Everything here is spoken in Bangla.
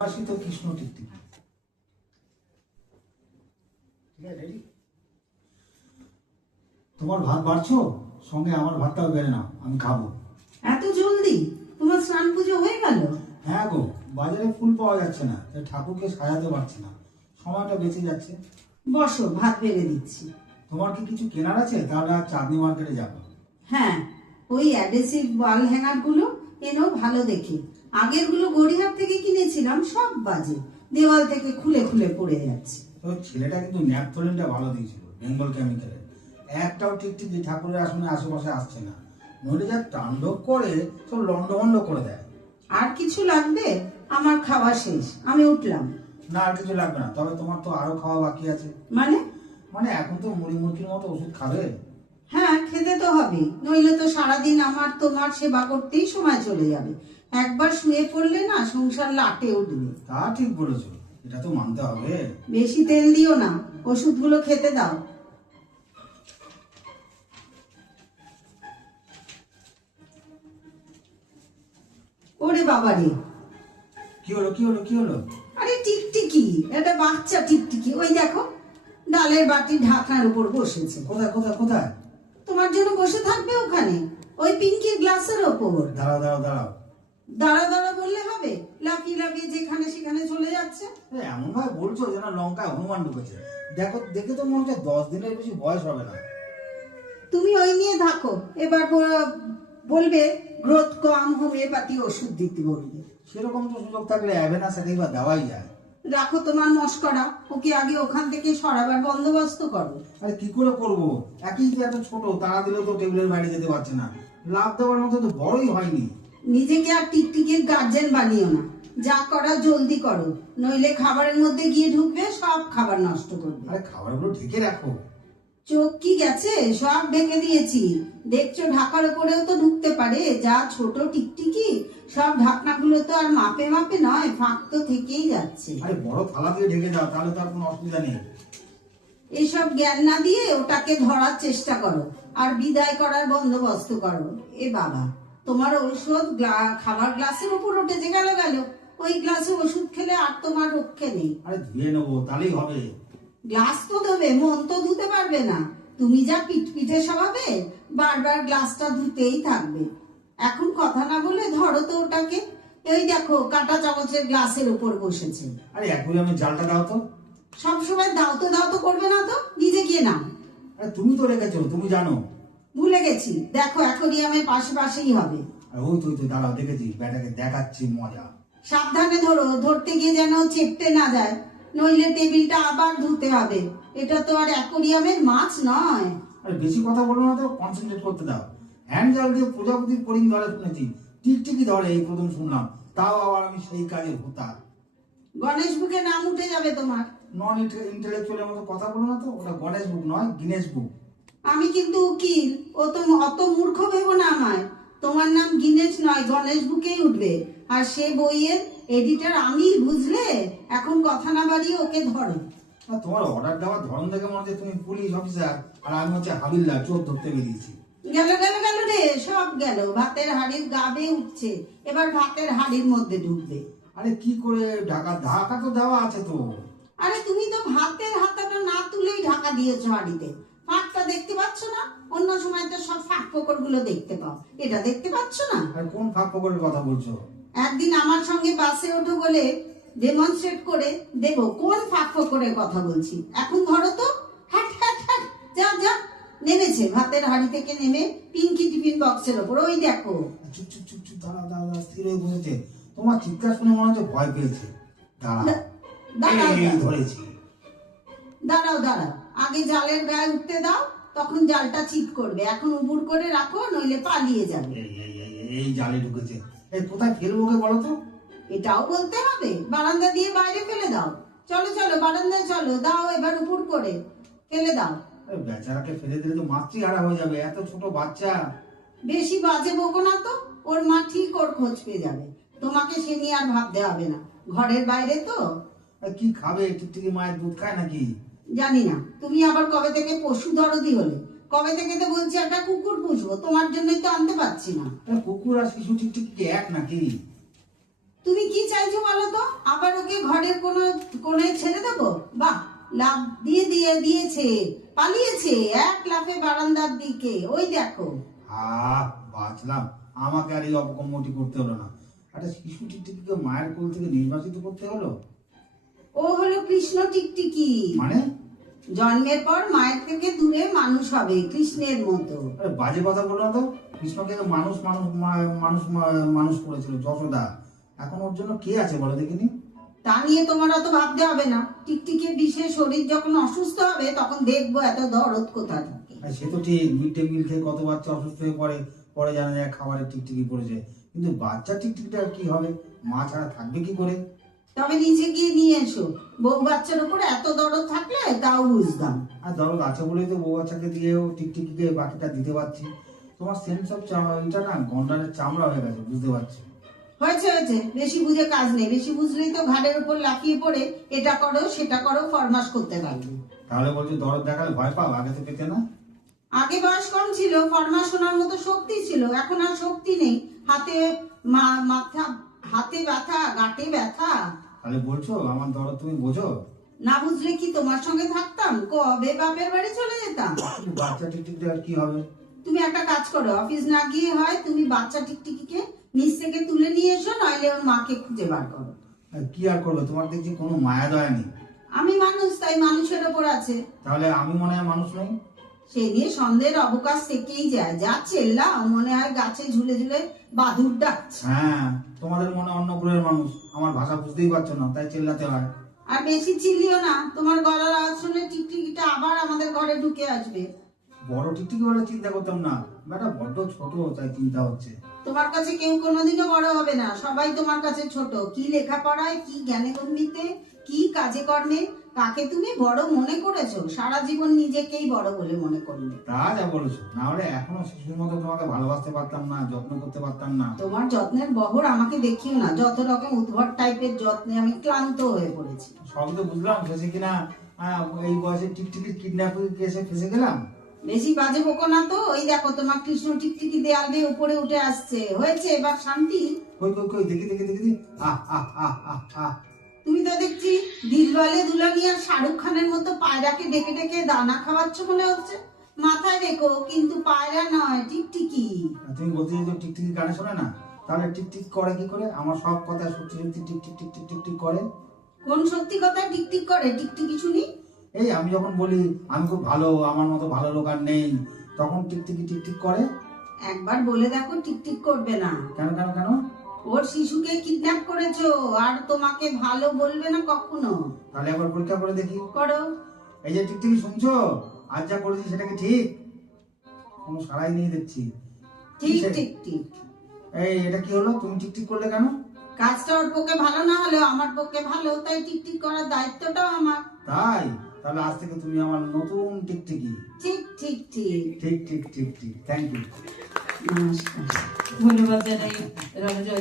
তো কৃষ্ণ টিকটিকি। ঠিক আছে, রেডি? তোমার ভাত বাড়ছো, সঙ্গে আমার ভাতটাও বেড়ে নাও, আমি খাবো। এত জলদি? তোমার স্নান পুজো হয়ে গেল? হ্যাঁ গো, বাজারে ফুল পাওয়া যাচ্ছে না, তাই ঠাকুরকে সাজাতে পারছি না, সময়টা বেঁচে যাচ্ছে। বসো, ভাত বেড়ে দিচ্ছি। তোমার কি কিছু কেনার আছে? তাহলে আর চাঁদনি মার্কেটে যাবো। হ্যাঁ, ওই অ্যাডহেসিভ ওয়াল হ্যাঙ্গার গুলো এনো ভালো দেখে। আগের গুলো গড়িয়াহাট থেকে কিনেছিলাম, সব বাজে, দেওয়াল থেকে খুলে খুলে পড়ে যাচ্ছে। তো ছেলেটা কিন্তু ন্যাপথলিনটা ভালো দিয়েছিল, বেঙ্গল কেমিক্যালের। একটাও টিকটিকি ঠাকুরের আসনে আশেপাশে আসছে না, নইলে যা তাণ্ডব করে সব লন্ডভন্ড করে দেয়। আর কিছু লাগবে? আমার খাওয়া শেষ, আমি উঠলাম। না, আর কিছু লাগবে না, তবে তোমার তো আরো খাওয়া বাকি আছে। মানে? মানে এখন তো মুড়ি মুরগির মতো ওষুধ খাবে। হ্যাঁ, খেতে তো হবে, নইলে তো সারাদিন আমার তোমার সেবা করতেই সময় চলে যাবে। একবার শুয়ে পড়লে না সংসার লাটে উঠবে। তা ঠিক বলেছো, এটা তো মানতে হবে। বেশি তেল দিও না, ওষুধগুলো খেতে দাও। ওরে বাবা রে! কি হলো, কি হলো, কি হলো? আরে টিকটিকি, একটা বাচ্চা টিকটিকি, ওই দেখো ডালের বাটি ঢাকনার উপর বসেছে। কোথায় কোথায় কোথায়? তোমার জন্য বসে থাকবে ওখানে, ওই পিঙ্কির গ্লাসের ওপর। দাঁড়াও দাঁড়াও দাঁড়াও। দাঁড়া দাঁড়া বললে হবে? লাফিয়ে লাফিয়ে যেখানে সেখানে চলে যাচ্ছে। এমন ভাবে বলছো যেন লঙ্কায় হনুমান ঢুকেছে। দেখো, দেখে তো মনে হচ্ছে 10 দিনের বেশি বয়স হবে না। তুমি ওই নিয়ে থাকো, এবার বলবে গ্রোথ কম, হোমিওপ্যাথি ওষুধ দিতে বলবে। সেরকম তো সুযোগ থাকলে অ্যাভেনা সাথে বা দেওয়াই যায়। রাখো তোমার মস্করা, ওকে আগে ওখান থেকে সরাবার বন্দোবস্ত করো। আরে কি করে করবো, একই যে এত ছোট, তারা দিলেও তো টেবিলের বাইরে যেতে পারছে না। লাভ দেওয়ার মতো তো বড়ই হয়নি। নিজেকে আর টিকটিকির গার্জেন বানিও না, যা করা জলদি করো, নইলে খাবারের মধ্যে গিয়ে ঢুকবে, সব খাবার নষ্ট করবে। আরে খাবারগুলো ঢেকে রাখো। চোখ কি গেছে? সব ঢেকে দিয়েছি, দেখছো ঢাকার উপরেও তো ঢুকতে পারে। যা ছোট টিকটিকি, সব ঢাকনাগুলো তো আর মাপে মাপে নয়, ফাঁক তো থেকেই যাচ্ছে। আরে বড় থালা দিয়ে ঢেকে দাও, তাহলে তো আর কোনো অসুবিধা নেই। এইসব জ্ঞান না দিয়ে ওটাকে ধরার চেষ্টা করো আর বিদায় করার বন্দোবস্ত করো। এ বাবা, তোমার ঔষধ খাবার গ্লাসের উপর উঠেছে, গেল গেল। ওই গ্লাসে ওষুধ খেলে আর তোমার রক্ষে নেই। আরে ধুয়ে নেবো, তাহলেই হবে। গ্লাস তো ধোবে, মন তো ধুতে পারবে না। তুমি যা পিঠপিঠে স্বভাবে, বারবার গ্লাসটা ধুতেই থাকবে। এখন কথা না বলে ধরো তো ওটাকে। এই দেখো, কাঁটা চামচের গ্লাসের উপর বসেছে। আরে এখনই আমি জালটা দাও তো। সবসময় দাও তো করবে না তো, নিজে গিয়ে নাও। আরে তুমি তো রেখেছো, তুমি জানো। ভুলে গেছি, দেখো অ্যাকোরিয়ামের পাশে পাশেই হবে। আর ওই তো দাঁড়াও, দেখেছি, ব্যাটাকে দেখাচ্ছি মজা। সাবধানে ধরো, ধরতে গিয়ে যেন চেপতে না যায়, নইলে টেবিলটা আবার ধুতে হবে। এটা তো আর অ্যাকোরিয়ামের মাছ নয়। আরে বেশি কথা বলো না তো, কনসেন্ট্রেট করতে দাও। হ্যান্ড জাল দিয়ে প্রজাপতির করিং ধরে শুনেছি, টিকটিকি ধরে এই প্রথম শুনলাম, তাও আবার আমি সেই কাজে হতা। গণেশ বুকে নাম উঠে যাবে তোমার। নন ইন্টেলেকচুয়ালের মতো কথা বলো না তো, ওটা গণেশ বুক নয়, গিনেস বুক। আমি কিন্তু উকিল, ও তো অত মূর্খ ভেবো না আমায়। তোমার নাম গিনেস নয়, গণেশ বুকেই উঠবে। আর সে বইয়ের এডিটর আমি, বুঝলে? এখন কথা না বাড়িয়ে ওকে ধরো। আর তোমার অর্ডার দেওয়ার ধরন দেখে মনে হচ্ছে তুমি পুলিশ অফিসার, আর আমি হচ্ছে হাবিলদার, চোর ধরতে বেরিয়েছি। গেল গেল গেল রে, সব গেল। ভাতের হাড়ির গাবে উঠছে, এবার ভাতের হাড়ির মধ্যে ঢুকবে। আরে কি করে ঢাকা, ঢাকা তো দেওয়া আছে তো। আরে তুমি তো ভাতের হাতাটা না তুলেই ঢাকা দিয়েছো হাড়িতে। ফাঁকটা দেখতে পাচ্ছ না? অন্য সময় তো সব ফাঁক ফোকর গুলো দেখতে পাও, এটা দেখতে পাচ্ছ না? আর কোন ফাঁক ফোকরের কথা বলছো? একদিন আমার সঙ্গে বাসে ওঠো বলে ডেমনস্ট্রেট করে দেবো কোন ফাঁক ফোকরের কথা বলছি। এখন ধরো তো, হ্যাট হ্যাট হ্যাট, যা যা। নেমেছে ভাতের হাড়ি থেকে নেমে পিঙ্কি টিফিন বক্সের ওপর, ওই দেখো। চুপ চুপ চুপ চুপ, দাঁড়া দাঁড়া দাঁড়া, স্থির হয়ে বসেছে। তোমার চিৎকার শুনে মনে হচ্ছে ভয় পেয়েছে। দাঁড়া, দাঁড়াও এই ধরেছি। দাঁড়াও দাঁড়াও, আগে জালের গায়ে উঠতে দাও, তখন জালটা চিট করবে। এখন উবুর করে রাখো, নইলে পালিয়ে যাবে। এই জালে ঢুকেছে। এই কোথায় ফেলবো ওকে বলো তো? এটাও বলতে হবে? বারান্দা দিয়ে বাইরে ফেলে দাও। চলো চলো, বারান্দায় চলো, দাও এবার উপুর করে ফেলে দাও। বেচারাকে ফেলে দিলে তো মাতৃহারা হয়ে যাবে, এত ছোট বাচ্চা। বেশি বাজে বকো না তো, ওর মা ঠিক ওর খোঁজ পেয়ে যাবে। তোমাকে সে নিয়ে আর ভাবতে হবে না, ঘরের বাইরে তো। কি খাবে, টিকটিকি মায়ের দুধ খায় নাকি? জানি না তুমি আবার কবে থেকে পশু দরদি হলে। কবে থেকে তো বলছি একটা কুকুর পুষবো, তোমার জন্যই তো আনতে পারছি না। কুকুর আর শিশু টিকটিকি এক নাকি? তুমি কি চাইছো বলো তো? আবার ওকে ঘরের কোণে ছেড়ে দেবো? বাহ, লাফ দিয়েছে, পালিয়েছে এক লাফে বারান্দার দিকে, ওই দেখো। বাঁচলাম, আমাকে আর এই অপকর্মটি করতে হলো না। একটা শিশু টিকটিকিকে মায়ের কোল থেকে নির্বাচিত করতে হলো। ও হলো কৃষ্ণ টিকটিকি। মানে? জন্মের পর মায়ের থেকে দূরে মানুষ হবে, কৃষ্ণের মতো। আরে বাজে কথা বলো না তো। কৃষ্ণকে তো মানুষ মানুষ মানুষ মানুষ করেছিল যশোদা। এখন ওর জন্য কে আছে বলো দেখিনি? তা নিয়ে তোমার অত ভাবতে হবে না। টিকটিকির বিশেষ শরীর যখন অসুস্থ হবে তখন দেখবো এত দরদ কোথা থাকে। সে তো ঠিক, মিড ডে মিল খেয়ে কত বাচ্চা অসুস্থ হয়ে পড়ে, পরে জানা যায় খাবারের টিকটিকি পড়েছে। কিন্তু বাচ্চা টিকটিকিটা কি হবে? মা ছাড়া থাকবে কি করে? তবে নিচে গিয়ে নিয়ে এসো। বউ বাচ্চার উপর এত দরদ থাকলে তাও বুঝতাম। আর দরদ আছে বলেই তো বউ বাচ্চাকে দিয়েও টিকটিকিকে বাকিটা দিতে পারছি। তোমার সেন্স অফ এটা না গন্ডারের চামড়া হয়ে গেছে, বুঝতে পারছি। হয়েছে, বেশি বুঝে কাজ নেই। বেশি বুঝলেই তো ঘাড়ের উপর লাফিয়ে পড়ে এটা করো সেটা করো ফরমাস করতে পারবে। তাহলে বলছো দরদ দেখালে ভয় পাও, আগে তো পেতে না? আগে বয়স কম ছিল, ফরমাস শোনার মতো শক্তি ছিল, এখন আর শক্তি নেই। হাতে ব্যথা, গাঁটে ব্যথা। তাহলে বলছো আমার দরদ তুমি বোঝো? না বুঝলে কি তোমার সঙ্গে থাকতাম? কবে বাপের বাড়ি চলে যেতাম। বাচ্চা টিকটিকিটা আর কি হবে? তুমি একটা কাজ করো, অফিস না গিয়ে হয় তুমি বাচ্চা টিকটিকিকে নিচ থেকে তুলে নিয়ে এসো, নইলে ওর মাকে খুঁজে বার করো। কি আর করবে, তোমার দেখছি কোনো মায়া দয়া নেই। আমি মানুষ, তাই মানুষের ওপর আছে। তাহলে আমি মনে হয় মানুষ নই? সে নিয়ে সন্দেহের অবকাশ থেকেই যায়। যা চেল্লাও মনে হয় গাছে ঝুলে ঝুলে বাদুর ডাকছে। হ্যাঁ, তোমাদের মনে অন্য গ্রহের মানুষ, আমার ভাষা বুঝতেই পারছো না, তাই চেল্লাতে হয়। আর বেশি চিল্লিও না, তোমার গলার আওয়াজ শুনে টিকটিকিটা আবার আমাদের ঘরে ঢুকে আসবে। বড় টিকটিকি বলে চিন্তা করতাম না, বেটা বড্ড ছোট, তাই চিন্তা হচ্ছে। তোমার কাছে কেউ কোনোদিনও বড় হবে না, সবাই তোমার কাছে ছোট। কি লেখাপড়ায়, কি জ্ঞানে গম্ভীরতে, কি কাজে কর্মে, কাকে তুমি বড় মনে করেছো? সারা জীবন নিজেকেই বড় বলে মনে করলে। তা যা বলেছো, না হলে এখনো শিশুর মতো তোমাকে ভালোবাসতে পারতাম না, যত্ন করতে পারতাম না। তোমার যত্নের বহর আমাকে দেখিও না। যত রকম উদ্ভট টাইপের যত্নে আমি ক্লান্ত হয়ে পড়েছি। সব তো বুঝলাম, শেষে কিনা এই বয়সে টিকটিকির কিডন্যাপিং কেসে ফেসে গেলাম। বেশি বাজে বকো না তো। ওই দেখো তোমার কৃষ্ণ টিকটিকি দেয়াল দিয়ে উপরে উঠে আসছে। হয়েছে, এবার শান্তি। কই কই কই, দেখি দেখি দেখি। আহ আহ আহ আহ আহ। তুমি তো দেখছি দিলওয়ালে দুলানিয়া শাহরুখ খানের মতো পায়রাকে ডেকে ডেকে দানা খাওয়াচ্ছ মনে হচ্ছে। মাথায় রেখো, কিন্তু পায়রা নয়, টিকটিকি। তুমি বলতে চাইছো টিকটিকি গানে শোনে না? তাহলে টিকটিক করে কি করে? আমার সব কথা সত্যি সত্যি টিকটিক টিকটিক টিকটিক করে। কোন সত্যি কথা টিকটিক করে? টিকটিকি শুনি। এই আমি যখন বলি আমি খুব ভালো, আমার মতো ভালো লোক আর নেই, তখন টিকটিকি টিকটিক করে। একবার বলে দেখো টিকটিক করবে না। কেন কেন কেন? ওর শিশুকে কিডন্যাপ করেছো, আর তোমাকে ভালো বলবে না কখনো। তাহলে একবার পরীক্ষা করে দেখি। করো। এই যে টিকটিকি শুনছো, আজ যা করেছি সেটা কি ঠিক? কোনো সাড়াই নেই দেখছি। ঠিক ঠিক ঠিক। এই এটা কি হলো? তুমি টিকটিক করলে কেন? কাজটা ওর পক্ষে ভালো না হলেও আমার পক্ষে ভালো, তাই টিকটিক করার দায়িত্বটাও আমার। তাই? তাহলে আজ থেকে তুমি আমার নতুন টিকটিকি। ঠিক ঠিক ঠিক। ঠিক ঠিক ঠিক ঠিক। Thank you. নমস্কার। ধন্যবাদ জানাই রণজয়।